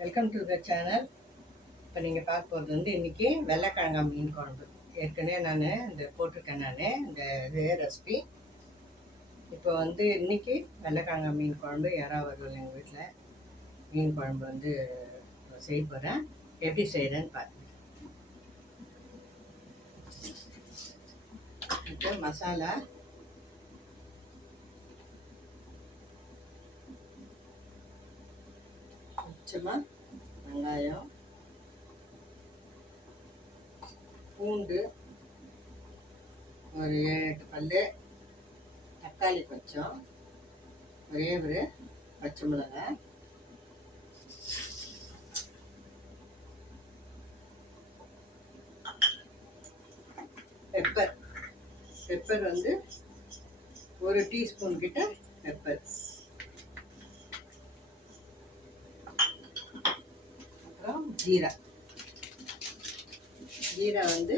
Welcome to the channel. இப்போ நீங்கள் பார்க்க போகிறது வந்து இன்றைக்கி வெள்ளைக்கிழங்கா மீன் குழம்பு. ஏற்கனவே நான் இந்த போட்டிருக்கேன் இந்த இது ரெசிபி. இப்போ வந்து இன்றைக்கி வெள்ளைக்கிழங்கா மீன் குழம்பு வறுவல் எங்கள் வீட்டில் மீன் குழம்பு வந்து செய்ய போகிறேன். எப்படி செய்கிறேன்னு பார்த்துக்கிறேன். இப்போ மசாலா கொஞ்சமாக வெங்காயம், பூண்டு ஒரு 7-8 பல், தக்காளி கொஞ்சம், ஒரே ஒரு பச்சை மிளகாய், பெப்பர் வந்து ஒரு டீஸ்பூன் கிட்ட பெப்பர், அப்புறம் ஜீரா வந்து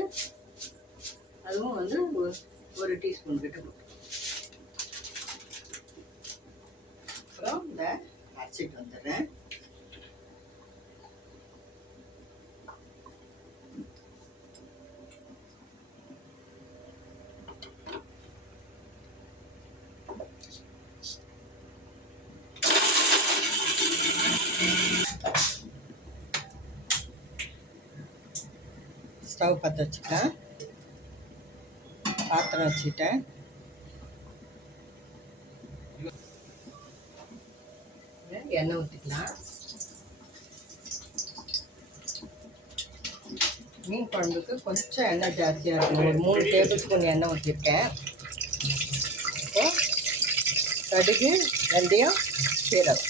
அதுவும் வந்து ஒரு டீஸ்பூன் கிட்ட போட்டு, அப்புறம் இந்த அரைச்சிட்டு வந்துடுறேன். ஸ்டவ் பற்ற வச்சுக்கலாம். பாத்திரம் வச்சுட்டேன். எண்ணெய் ஊற்றிக்கலாம். மீன் குழம்புக்கு கொஞ்சம் எண்ணெய் ஜாஸ்தியாக இருக்கும். ஒரு 3 டேபிள் ஸ்பூன் எண்ணெய் ஊற்றிருக்கேன். இப்போ கடுகு, வெந்தயம், சீரகம்,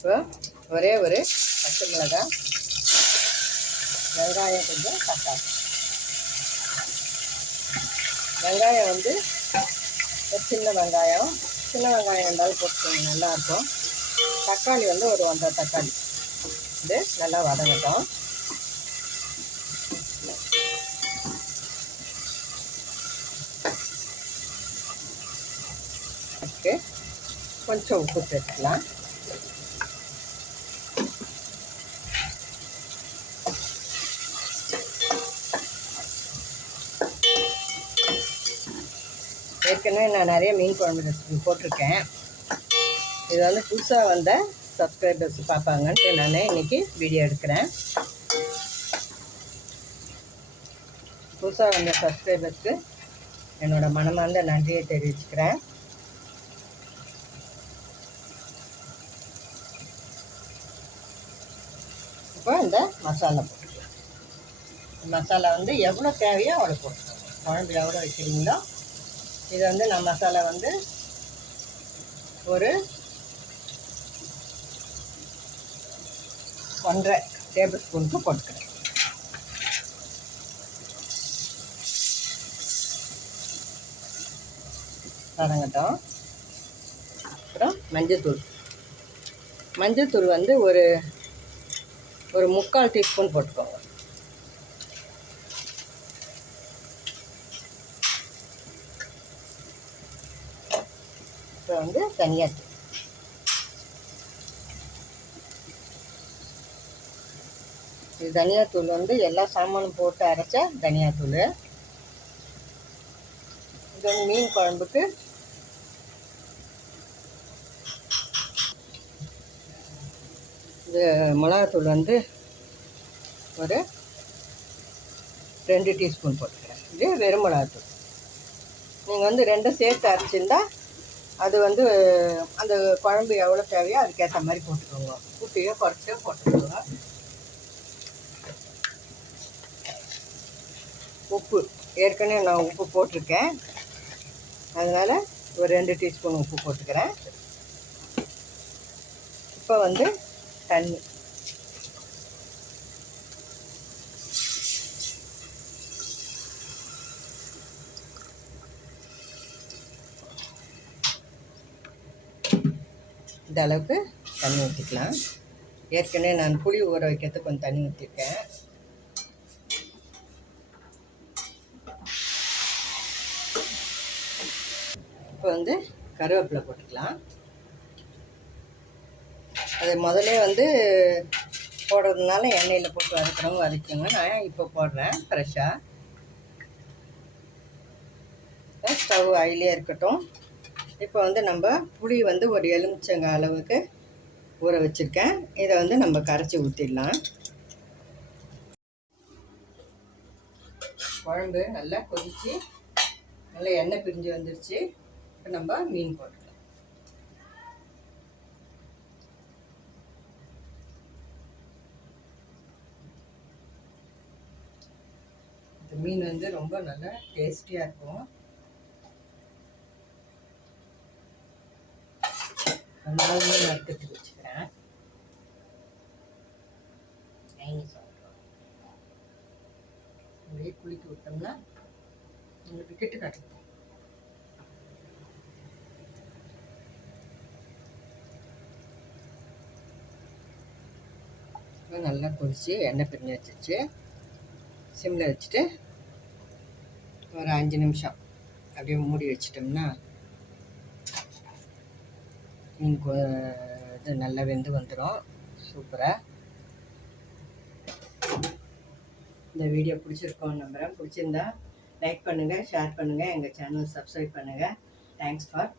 இப்போ ஒரே ஒரு பச்சை மிளகாய், வெங்காயம், கொஞ்சம் தக்காளி. வெங்காயம் வந்து சின்ன வெங்காயம் இருந்தாலும் போட்டுக்கோங்க, நல்லாயிருக்கும். தக்காளி வந்து ஒரு 1.5 தக்காளி. இது நல்லா வதங்கட்டும். ஓகே, கொஞ்சம் உப்பு சேர்த்துக்கலாம். ஏற்கனவே நான் நிறைய மீன் குழம்பு ரெசிபி போட்டிருக்கேன். இது வந்து புதுசாக வந்த சப்ஸ்கிரைபர்ஸ் பார்ப்பாங்கன்ட்டு நான் இன்றைக்கி வீடியோ எடுக்கிறேன். புதுசாக வந்த சப்ஸ்கிரைபர்ஸ்க்கு என்னோடய மனமார்ந்த நன்றியை தெரிவிச்சுக்கிறேன். இப்போ இந்த மசாலா போட்டுக்கலாம். மசாலா வந்து எவ்வளோ தேவையோ அவ்வளோ போட்டுக்கலாம். குழம்பு எவ்வளோ வைக்கிறீங்களோ இதை வந்து நான் மசாலா வந்து ஒரு 1.5 டேபிள் ஸ்பூனுக்கு போட்டுக்கிறேன். வதங்கட்டும். அப்புறம் மஞ்சள்தூள் வந்து ஒரு 3/4 டீஸ்பூன் போட்டுக்கோங்க. அப்புறம் வந்து தனியாத்தூள், இது தனியாத்தூள் வந்து எல்லா சாமானும் போட்டு அரைச்ச தனியாத்தூள். இது வந்து மீன் குழம்புக்கு இது மிளகாத்தூள் வந்து ஒரு 2 டீஸ்பூன் போட்டுக்கிறேன். இது வெறும் மிளகாத்தூள். நீங்கள் வந்து 2 சேர்த்து அரைச்சிருந்தா அது வந்து அந்த குழம்பு எவ்வளோ தேவையோ அதுக்கேற்ற மாதிரி போட்டுக்கோங்க. உப்பையோ குறைச்சோ போட்டுக்கோங்க. உப்பு ஏற்கனவே நான் உப்பு போட்டிருக்கேன், அதனால் ஒரு 2 டீஸ்பூன் உப்பு போட்டுக்கிறேன். இப்போ வந்து தண்ணி, இந்த அளவுக்கு தண்ணி ஊற்றிக்கலாம். ஏற்கனவே நான் புளி ஊற வைக்கிறதுக்கு கொஞ்சம் தண்ணி ஊற்றிருக்கேன். இப்போ வந்து கருவேப்பிலை போட்டுக்கலாம். அது முதலே வந்து போடுறதுனால எண்ணெயில் போட்டு வதக்கிறவங்க வதக்குங்க. நான் இப்போ போடுறேன் ஃப்ரெஷ்ஷாக. ஸ்டவ் ஹைலியே இருக்கட்டும். இப்போ வந்து நம்ம புளி வந்து ஒரு எலுமிச்சங்காய் அளவுக்கு ஊற வச்சுருக்கேன். இதை வந்து நம்ம கரைச்சி ஊற்றிடலாம். குழம்பு நல்லா கொதித்து நல்லா எண்ணெய் பிரிஞ்சு வந்துருச்சு. இப்போ நம்ம மீன் போட்டுக்கலாம். இந்த மீன் வந்து ரொம்ப நல்லா டேஸ்டியாக இருக்கும். நாலு மீன் வறுக்கிறதுக்கு வச்சுக்கிறேன். அப்படியே குளிக்க விட்டோம்னா உங்களுக்கு கிட்டு காட்டுவோம். நல்லா கொதிச்சு எண்ணெய் பிரிஞ்சு வச்சிருச்சு. சிம்மில் வச்சுட்டு ஒரு 5 நிமிஷம் அப்படியே மூடி வச்சிட்டோம்னா மீன் இது நல்லா வெந்து வந்துடும். சூப்பராக. இந்த வீடியோ பிடிச்சிருக்கோன்னு நம்புகிறேன். பிடிச்சிருந்தா லைக் பண்ணுங்கள், ஷேர் பண்ணுங்கள், எங்கள் சேனல் சப்ஸ்கிரைப் பண்ணுங்கள். Thanks for